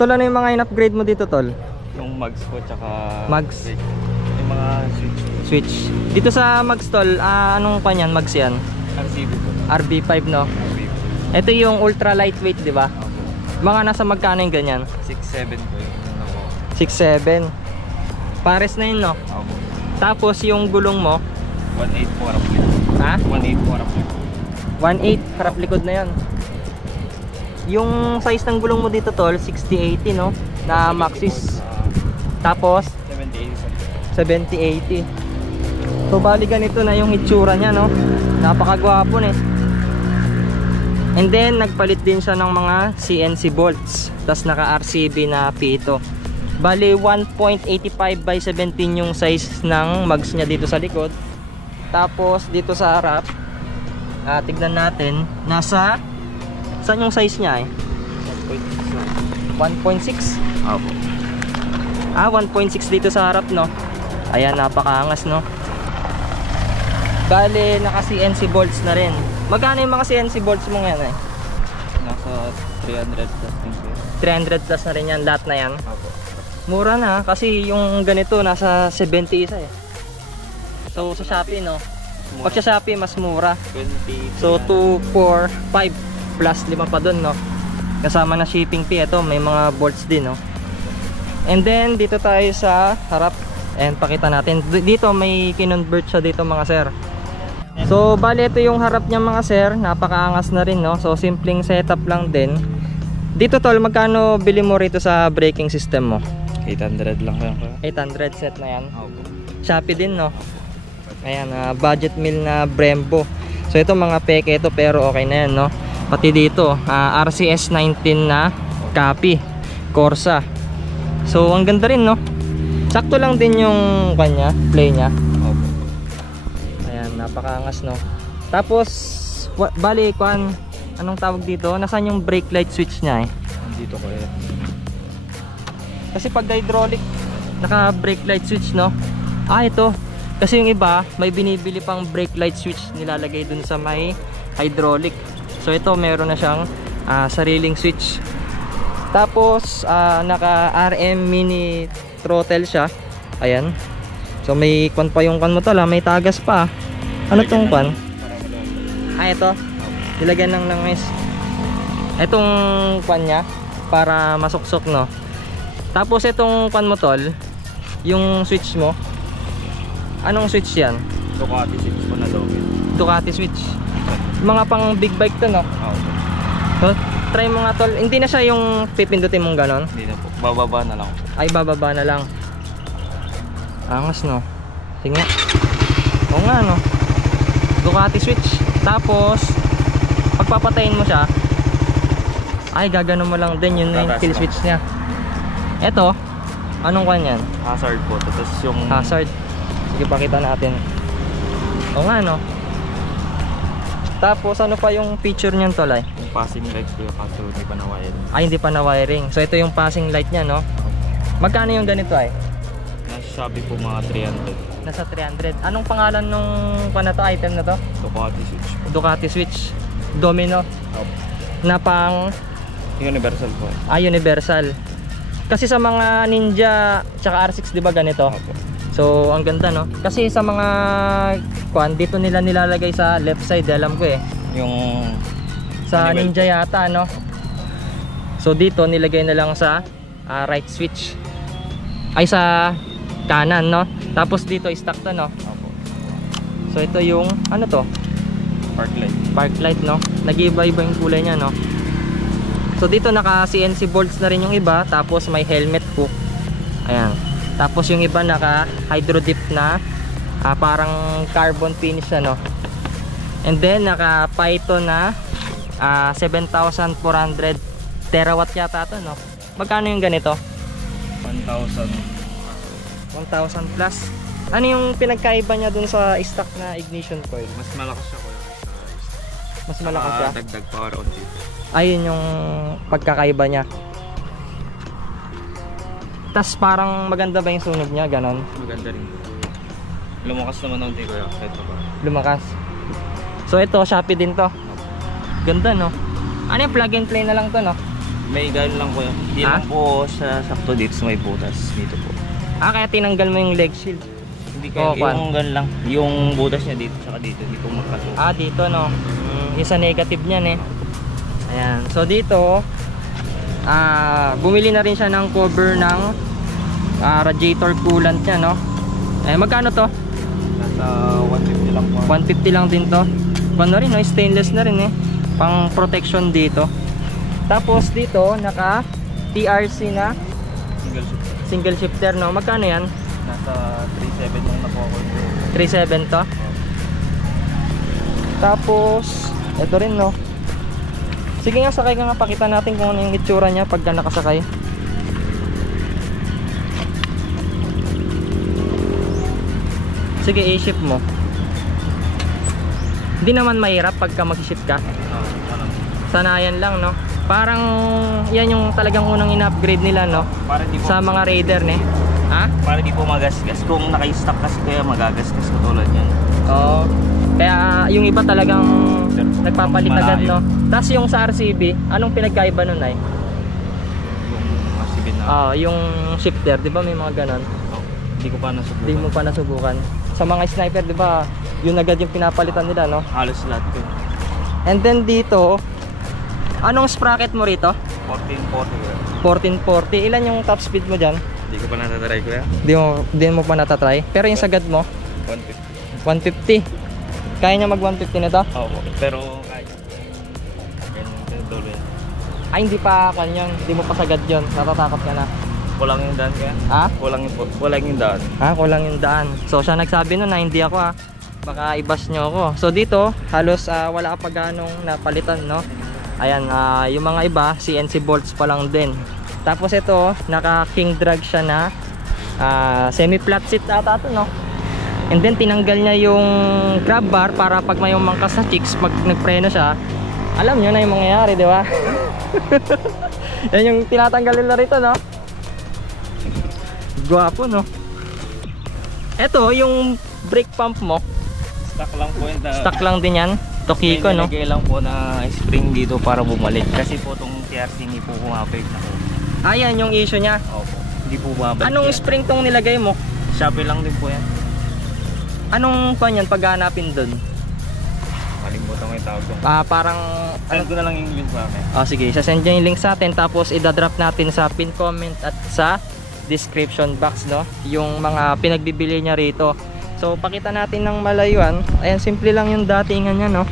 Tol, ano yung mga in-upgrade mo dito, Tol? Yung mags ko tsaka Mags. yung mga Switch. Dito sa mags, Tol, anong pa yan? Mags yan? RCB ko. RB5, no? RCB. Ito yung ultra lightweight, di ba? Mga nasa magkano yung ganyan? 6.7 ko yung ako. 6.7. Pares na yun, no? Ako. Tapos yung gulong mo, 1.8 po harap likod. ha? 1.8 po harap likod. 1.8 harap likod na yun. Yung size ng gulong mo dito, Tol, 60-80, no? Na Maxxis. Tapos 70-80. 70-80. So bali ganito na yung itsura niya, no? Napakagwapo eh. And then nagpalit din siya ng mga CNC bolts. Tapos naka RCB na pito. Bali 1.85 by 17 yung size ng mags niya dito sa likod. Tapos dito sa harap, tignan natin, nasa saan yung size niya 1.6. Opo. 1.6 dito sa harap, no? Ayan, napakaangas, no? Bale, naka CNC bolts na rin. Magkano yung mga CNC bolts mo ngayon Nasa 300 plus din siya. 300 plus na rin yan, lahat na yan. Opo. Mura na, kasi yung ganito nasa 70 isa So sa Shopee, no? Pag sa Shopee, mas mura. 20. So 2, 4, 5 plus 5 pa dun, no? Kasama na shipping fee. Ito, may mga bolts din, no? And then dito tayo sa harap. And pakita natin. Dito may kinonvert siya dito, mga sir. So bali ito yung harap niya, mga sir. Napakaangas na rin, no? So simpleng setup lang din. Dito, Tol, magkano bili mo rito sa braking system mo? 800 lang yan. 800 set na yan. Opo. Shopee din, no? Ayan, budget meal na Brembo. So ito mga peke ito, pero okay na yan, no? Pati dito, RCS 19 na copy Corsa. So ang ganda rin, no? Sakto lang din yung kanya, play nya. Opo. Ayan, napakaangas, no? Tapos bali kuan, anong tawag dito? Nasaan yung brake light switch niya Dito ko eh. Kasi pag hydraulic, naka brake light switch, no? Ito. Kasi yung iba, may binibili pang brake light switch nilalagay dun sa may hydraulic. So ito, meron na siyang sariling switch. Tapos naka RM mini throttle siya. Ayan. So may kwan pa yung kwan mo, Tol, may tagas pa. Ano tong kwan? Ito. Nilagyan ng langis. Itong kwan niya para masuksok, no? Tapos itong kwan mo, Tol, yung switch mo, anong switch yan? Ducati switch po na Domin. Ducati switch. Mga pang big bike to, no? Opo. So, try mo nga, Tol. Hindi na siya yung pipindutin mong ganon. Hindi na po. Bababa na lang po. Ay, bababa na lang. Angas, no? Sige. Oo nga, no? Ducati switch. Tapos pagpapatayin mo siya, ay gagano mo lang din, yun na yung kill switch niya. Eto, anong kanyan? Hazard po. Tapos yung Hazard. Sige, pakita natin. Oo nga, no? Tapos ano pa yung feature niyan, Tol, ay? yung passing lights ko yung kaso hindi pa na wiring. Ay, hindi pa na wiring. So ito yung passing light niya, no? Magkano yung ganito, ay? Nasa Shopee po mga 300. Nasa 300. Anong pangalan nung item na to? Ducati switch po. Ducati switch Domino. Opo. Na pang Universal po. Universal. Kasi sa mga Ninja tsaka R6, di ba ganito? Opo. So ang ganda, no? Kasi sa mga kwan, dito nila nilalagay sa left side, alam ko Yung sa Ninja yata, no? So dito nilagay na lang sa right switch. Ay, sa kanan, no? Tapos dito stock to, no? Opo. So ito yung ano to? Park light. Park light, no? Nag-iba-iba yung kulay niya, no? So dito naka CNC bolts na rin yung iba. Tapos may helmet hook. Ayan. Tapos yung iba naka hydro dip na parang carbon finish, ano? And then naka Python na 7,400 terawatt yata to, no? Magkano yung ganito? 1,000. 1,000 plus. Ano yung pinagkaiba niya dun sa stock na ignition coil? Mas malakas siya ko. Mas malakas siya? Dagdag power on dito. Ayun yung pagkakaiba niya. Tas parang maganda ba yung sunog niya? Ganon? Maganda rin. Lumakas naman ang ko yan. Ito pa. Lumakas. So ito, Shopee din to. Ganda, no? Ano yung plug and play na lang to, no? May gano'n lang po. Hindi Ha? lang po siya sakto dito sa may butas. Dito po. Kaya tinanggal mo yung leg shield. Hindi Oo, kaya yung gano'n lang. Yung butas niya dito tsaka dito. Hindi po magkasuot. Dito no. Yung sa negative niyan eh. Ayan. So dito, bumili na rin siya ng cover ng radiator coolant niya, no? Magkano to? Nasa 150 lang po. 150 lang din to. Ano rin, no? Stainless na rin eh. Pang protection dito. Tapos dito, naka TRC na Single ship. single shifter, no? Magkano yan? Nasa 3.7 lang na po ako. 3.7 to. Tapos, ito rin, no? Sige nga, sakay ka nga. Pakita natin kung ano yung itsura niya pagka nakasakay. Sige, i-shift mo. Hindi naman mahirap pagka mag-shift ka. Sanayan lang, no? Parang yan yung talagang unang in-upgrade nila, no? Para di po, Sa mga Raider, ne? Ha? para di po magasgas. Kung naka-stock kasi kaya magagasgas katulad yan. Oo. Kaya yung iba talagang nagpapalit agad, no? Tapos yung sa RCB, anong pinagkaiba nun ay? Yung masibid na. Yung shifter, di ba may mga ganon? Hindi ko pa nasubukan. Hindi mo pa nasubukan. Sa mga sniper, di ba, yun agad yung pinapalitan nila, no? Halos lahat ko. And then dito, anong sprocket mo rito? 1440. 1440. Ilan yung top speed mo dyan? Hindi ko pa natatry ko yan. Di mo pa natatry. Pero yung sagad mo, 150. 150. Kaya niya mag 150 nito? Oo. Pero kaya. Ganyan dolo yan. Ay, hindi pa kanyan. Hindi mo pa sagad yun. Natatakot ka na. Kulang yung daan kaya? Ha? Kulang yung daan. Kulang yung daan. So siya nagsabi nun na hindi ako baka ibas nyo ako. So dito, halos wala ka pa ganong napalitan, no? Ayan, yung mga iba, CNC bolts pa lang din. Tapos ito, naka king drag siya na semi flat seat ata to, no? And then tinanggal niya yung grab bar para pag may umangkas sa chicks, pag nagpreno siya, alam nyo na yung mangyayari, di ba? Yan yung tinatanggal nila rito, no? Gwapo, no? Ito, yung brake pump mo, Stock lang po yun. stock lang din yan. Tokiko, no? Nilagay lang po na spring dito para bumalik. Kasi po itong TRC hindi po kumapit na po. Yan yung issue niya. Opo. Hindi po bumabalik. Anong spring tong nilagay mo? Shopee lang din po yan. Anong kanyan paghanapin dun? Kalimutan ko yung tawag ko. Parang Send ko na lang yung link sa amin. sige, sasend niya yung link sa atin, tapos idadrop natin sa pin comment at sa description box, no? Yung mga pinagbibili niya rito. So pakita natin ng malayuan. Ayan, simple lang yung datingan niya, no?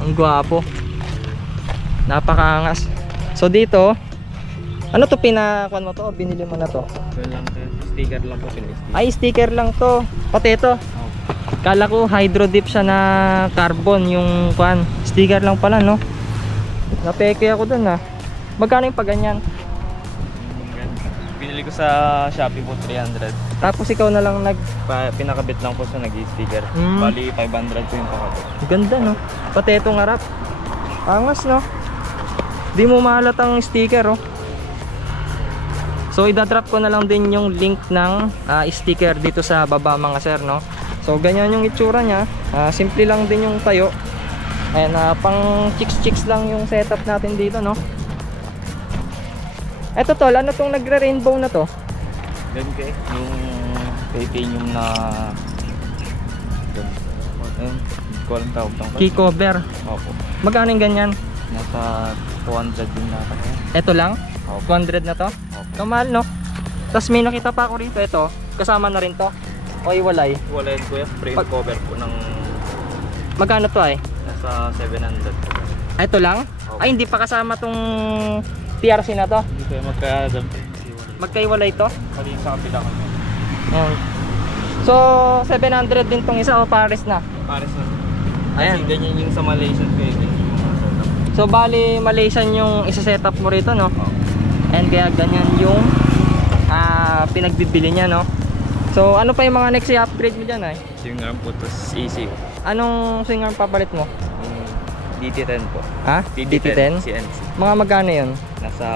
Ang gwapo. Napakaangas. So dito, ano to pinakuan mo to? O binili mo na to? Yun lang to. Sticker lang po. Ay, sticker lang to. Pati ito. Kala ko hydro dip siya na carbon yung kuan. Sticker lang pala, no? Napeke ako dun, Magkano yung paganyan? Pinili ko sa Shopee po 300. Tapos ikaw na lang Pinakabit lang po sa nag-sticker. Mm. Bali 500 po yung pakabit. Ganda, no? Pati itong harap. Angas, no? Di mo mahalatang sticker, oh. So idadrop ko na lang din yung link ng sticker dito sa baba, mga sir, no? So ganyan yung itsura niya. Simple lang din yung tayo. Ayan, pang chicks lang yung setup natin dito, no? Eto tol, ano tong nagre-rainbow na to? Then kay yung titanium na ko alam tawag tong Key cover. Opo. Magkano yung ganyan? Nasa 200 din nata. Eto lang? Opo. 200 na to? Opo. Kamahal, no? Tapos may nakita pa ako rito, ito. Kasama na rin to. O iwalay. Wala yun kuya. Frame cover po ng Magkano to ay? nasa 700 po. Ito lang? Opo. Ay, hindi pa kasama tong TRC na to. Hindi kayo magkadampi. Magkaiwalay to? Mali sa kapila kami. Ayan. So, 700 din tong isa o pares na? Pares na. Ayan. Kasi ganyan yung sa Malaysian ko eh. Ganyan yung mga setup. So, bali Malaysian yung isa-setup mo rito, no? Opo. And kaya ganyan yung pinagbibili niya, no? So, ano pa yung mga next i-upgrade mo dyan, ay? Yung arm po, tapos easy. Anong swing arm papalit mo? Yung DT10 po. Ha? DT10? CNC. Mga magkano yun? Nasa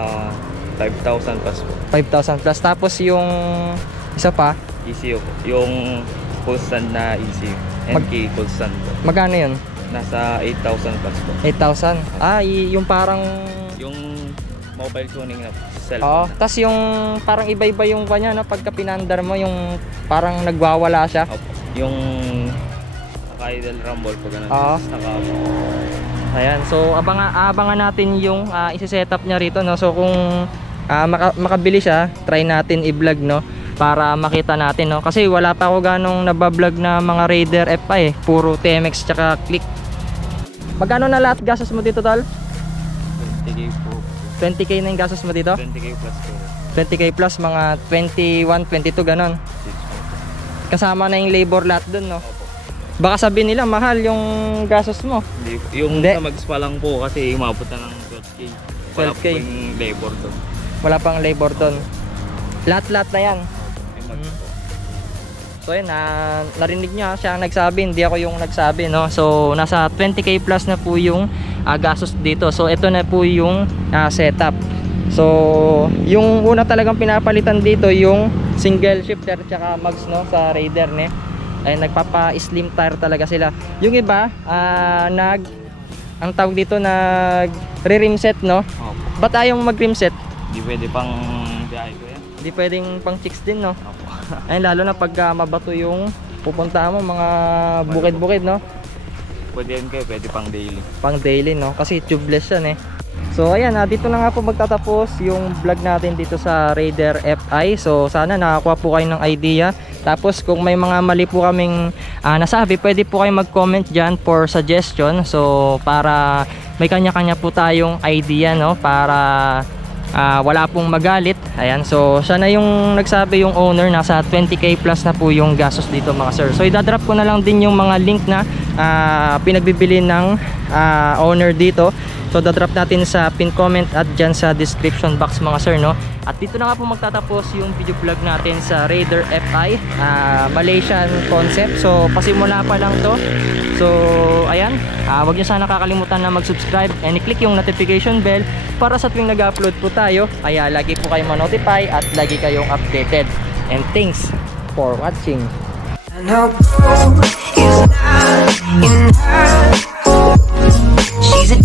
5,000 plus po. 5,000 plus. Tapos yung isa pa, ECU po. Yung full stand na ECU. NK full stand po. magkano yun? Nasa 8,000 plus po. 8,000. Yung parang Yung mobile tuning na Oo, cellphone. tas yung parang iba-iba yung kanya, no? Pagka pinandar mo, yung parang nagwawala siya. Opo. Yung naka-idle rumble pag ganun. Oo. Ayan, so abangan natin yung isi-setup niya rito, no? So kung makabili siya, try natin i-vlog, no? Para makita natin, no? Kasi wala pa ako ganong nabablog na mga Raider FI, puro TMX tsaka click. Magkano na lahat gastos mo dito, tol? 20k po. 20k na yung gastos mo dito? 20k plus po. 20k plus, mga 21, 22 ganon. Kasama na yung labor lahat dun, no? Opo. Baka sabihin nila mahal yung gastos mo. Hindi, yung Hindi. sa mags pa lang po kasi umabot na ng 12k. Wala 12K. po yung labor doon. Wala pang labor dun. Lahat na yan. May mags po. So yun, narinig niya siya ang nagsabi, hindi ako yung nagsabi, no? So nasa 20k plus na po yung gastos dito. So ito na po yung setup. So yung una talagang pinapalitan dito yung single shifter tsaka mags, no, sa Raider, ne? Ay nagpapa-slim tire talaga sila. Yung iba ang tawag dito nag-rim set, no? Opo. Ba't ayaw mag-rim set? Hindi pwede pang biyahe ko yan. Hindi pwedeng pang chicks din, no? Opo. Ayun, lalo na pag mabato yung pupunta mo, mga bukid-bukid, no? Pwede yan kayo, pwede pang daily. Pang daily, no? Kasi tubeless yan, eh. So ayan, dito na nga po magtatapos yung vlog natin dito sa Raider FI. So sana nakakuha po kayo ng idea. Tapos kung may mga mali po kaming nasabi, pwede po kayo mag-comment dyan for suggestion. So para may kanya-kanya po tayong idea, no? Para wala pong magalit. Ayan, so siya na yung nagsabi, yung owner, nasa 20k plus na po yung gastos dito, mga sir. So idadrop ko na lang din yung mga link na pinagbibili ng owner dito. So dadrop natin sa pin comment at dyan sa description box, mga sir, no? At dito na nga po magtatapos yung video vlog natin sa Raider FI, Malaysian concept. So pasimula pa lang to. So ayan, wag niyo sana kakalimutan na mag-subscribe and i-click yung notification bell para sa tuwing nag-upload po tayo, kaya lagi po kayong ma-notify at lagi kayong updated. And thanks for watching. And her is not in her. She's a